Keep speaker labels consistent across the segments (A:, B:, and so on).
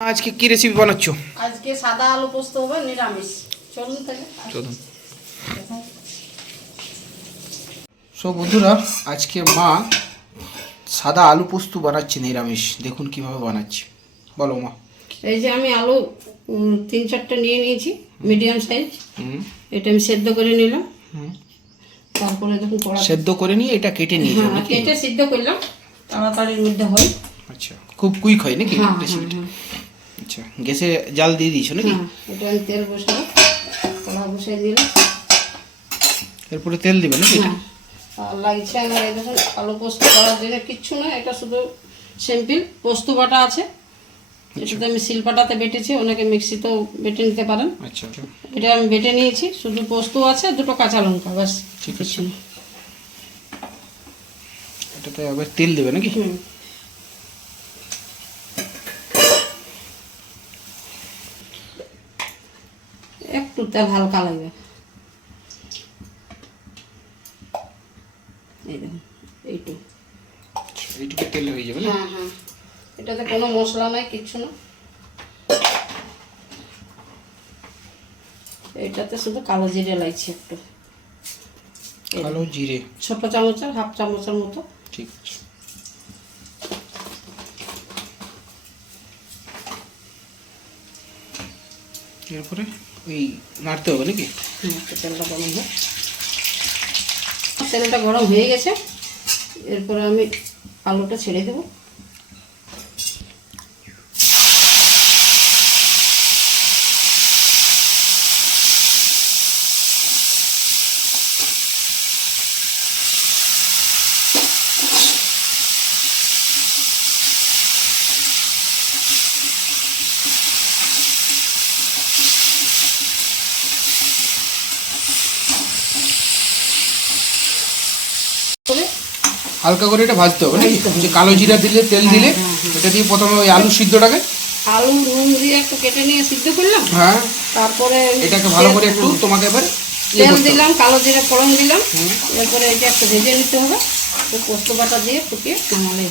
A: আজকে কি রেসিপি বানাচ্ছ?
B: আজকে সাদা আলু পোস্ত হবে নিরামিষ। চলুন তাহলে।
A: চলুন। সো বন্ধুরা আজকে মা সাদা আলু পোস্ত বানাচ্ছে নিরামিষ। দেখুন কীভাবে বানাচ্ছে। বলো মা।
B: এই যে আমি আলু তিন চারটে নিয়ে নিয়েছি মিডিয়াম সাইজ
A: হুম।
B: এটা আমি সেদ্ধ করে নিলাম।
A: হুম।
B: তারপরে দেখুন
A: সেদ্ধ করে নিয়ে এটা কেটে নিয়েছো
B: হ্যাঁ কেটে সিদ্ধ করলাম। তাড়াতাড়ির মধ্যে হয়।
A: আচ্ছা খুব কুইক হয় নাকি
B: হ্যাঁ,
A: রেসিপিটা
B: হ্যাঁ,
A: আচ্ছা গ্যাসে জাল দিয়ে দিয়েছ নাকি?
B: হ্যাঁ এটা আমি তেল বসাবো কড়া বসাই দিলাম।
A: এরপরে তেল দিবে নাকি?
B: হ্যাঁ আর লাগছে আমার এই দেখুন আলু পোস্ত করার জন্য কিচ্ছু না এটা শুধু সিম্পল পোস্ত বাটা আছে। এটাতে আমি শিলপাটাতে বেটেছি অনেকে মিক্সিতেও বেটে নিতে পারেন।
A: আচ্ছা আচ্ছা।
B: এটা আমি বেটে নিয়েছি শুধু পোস্ত আছে দুটো কাঁচা লঙ্কা ব্যাস।
A: ঠিক আছে। এটাতে আবার তেল দেবে নাকি?
B: হুম। তেল হালকা লাগবে। এই দেখুন এইটু
A: এইটুকু তেল হয়ে যাবে
B: হ্যাঁ হ্যাঁ। এটাতে কোনো মশলা নাই কিচ্ছু না। এটাতে শুধু কালো জিরে লাগছে একটু।
A: কালো জিরে।
B: ছোট চামচের হাফ চামচের মতো।
A: ঠিক। আছে এরপরে? ওই নাড়তে হবে নাকি?
B: হুম, তেলটা গরম হোক। তেলটা গরম হয়ে গেছে। এরপর আমি আলুটা ছেড়ে দেবো।
A: হালকা করে এটা ভাজতে হবে যে কালো জিরা দিলে তেল দিলে এটা দিয়ে প্রথমে ওই আলু সিদ্ধটাকে?
B: আলু নুন দিয়ে একটু কেটে নিয়ে সিদ্ধ করলাম।
A: হ্যাঁ।
B: তারপরে
A: এটাকে ভালো করে একটু তোমাকে এবার
B: তেল দিলাম কালো জিরা ফোড়ন দিলাম। এরপরে এটা একটু ভেজে নিতে হবে। পোস্ত বাটা দিয়ে ফুটিয়ে হবে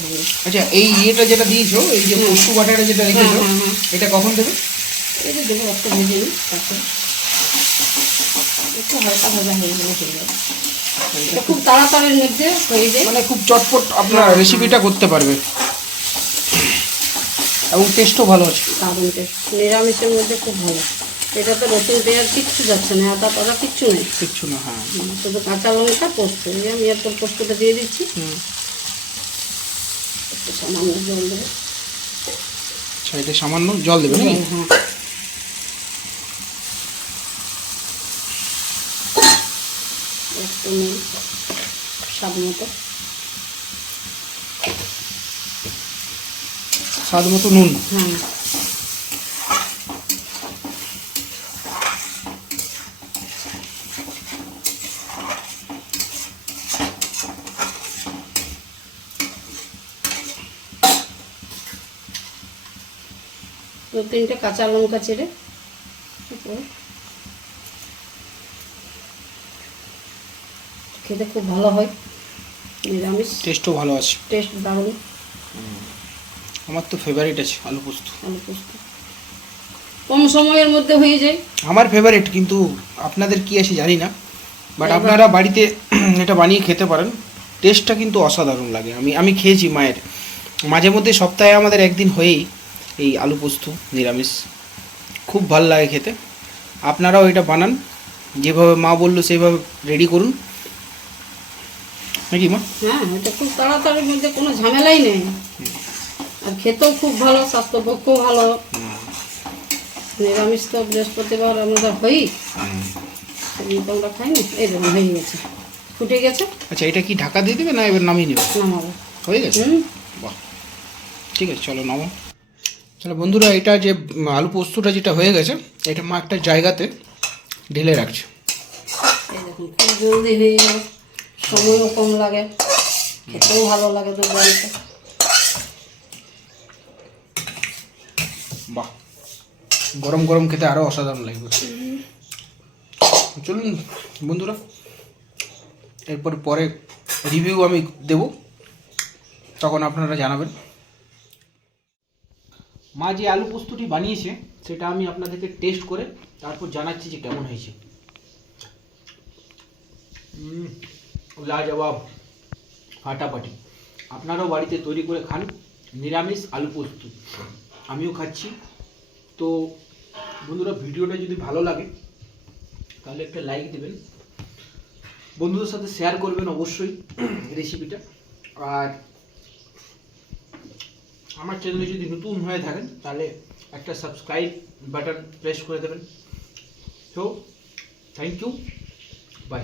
A: আচ্ছা এই ইয়েটা যেটা দিয়েছ এই যে বাটাটা যেটা রেখেছো
B: হ্যাঁ, হ্যাঁ,
A: এটা কখন দেবে?
B: এটা দেবো একটু ভেজে নিই তারপরে। একটু হালকা ভাজা হয়ে গেলে হয়ে যাবে। এটা খুব তাড়াতাড়ির মধ্যে হয়ে যায়।
A: মানে খুব চটপট আপনার রেসিপিটা করতে পারবে। এবং টেস্টও ভালো আছে।
B: দারুণ টেস্ট নিরামিষের মধ্যে খুব ভালো। এটাতে রসুন পেঁয়াজ কিচ্ছু যাচ্ছে না আদা টাদা কিচ্ছু নেই।
A: কিচ্ছু না হ্যাঁ।
B: শুধু কাঁচা লঙ্কা পোস্ত। আমি এরপর পোস্তটা দিয়ে দিচ্ছি। সামান্য জল দেবো।
A: আচ্ছা এটা সামান্য জল দেবে নাকি?
B: হ্যাঁ একটু নুন স্বাদ মতো
A: স্বাদ মতো নুন।
B: হ্যাঁ দু তিনটে কাঁচা লঙ্কা চেড়ে খেতে খুব ভালো হয়। নিরামিষ।
A: টেস্টও ভালো আছে।
B: টেস্ট দারুণ।
A: আমার তো ফেভারিট আছে আলু পোস্ত।
B: আলু পোস্ত। কম সময়ের মধ্যে হয়ে যায়?
A: আমার ফেভারিট কিন্তু আপনাদের কি আছে জানি না। বাট আপনারা বাড়িতে এটা বানিয়ে খেতে পারেন। টেস্টটা কিন্তু অসাধারণ লাগে। আমি আমি খেয়েছি মায়ের। মাঝে মধ্যে সপ্তাহে আমাদের একদিন হয়েই এই আলু পোস্ত নিরামিষ। খুব ভালো লাগে খেতে। আপনারাও এটা বানান। যেভাবে মা বলল সেইভাবে রেডি করুন। নাকি মা?
B: হ্যাঁ এটা খুব তাড়াতাড়ির মধ্যে কোনো ঝামেলাই নেই। আর খেতেও খুব ভালো স্বাস্থ্যপক্ষও ভালো। নিরামিষ তো বৃহস্পতিবার আমরা হই সেদিন তো আমরা খাই না এই দেখুন হয়ে গেছে। ফুটে গেছে?
A: আচ্ছা এটা কি ঢাকা দিয়ে দেবে না এবার নামিয়ে নেবে?
B: নামাবো।
A: হয়ে গেছে? বাহ। ঠিক আছে চলো নামো তাহলে বন্ধুরা এটা যে আলু পোস্তটা যেটা হয়ে গেছে এটা মা একটা জায়গাতে ঢেলে রাখছে।
B: এই দেখুন খুব জলদি হয়ে গেল। সময়ও কম লাগে খেতেও ভালো লাগে দুর্দান্ত।
A: বাহ গরম গরম খেতে আরও অসাধারণ লাগবে চলুন বন্ধুরা এরপর পরে রিভিউ আমি দেব তখন আপনারা জানাবেন। মা যে আলু পোস্তটি বানিয়েছে সেটা আমি আপনাদেরকে টেস্ট করে তারপর জানাচ্ছি যে কেমন হয়েছে। উম, লাজবাব ফাটাফাটি। আপনারাও বাড়িতে তৈরি করে খান, নিরামিষ আলু পোস্ত। আমিও খাচ্ছি। তো বন্ধুরা, ভিডিওটা যদি ভালো লাগে, তাহলে একটা লাইক দেবেন। বন্ধুদের সাথে শেয়ার করবেন অবশ্যই রেসিপিটা আর আমার চ্যানেলে যদি নতুন হয়ে থাকেন, তাহলে একটা সাবস্ক্রাইব বাটন প্রেস করে দেবেন। তো থ্যাংক ইউ বাই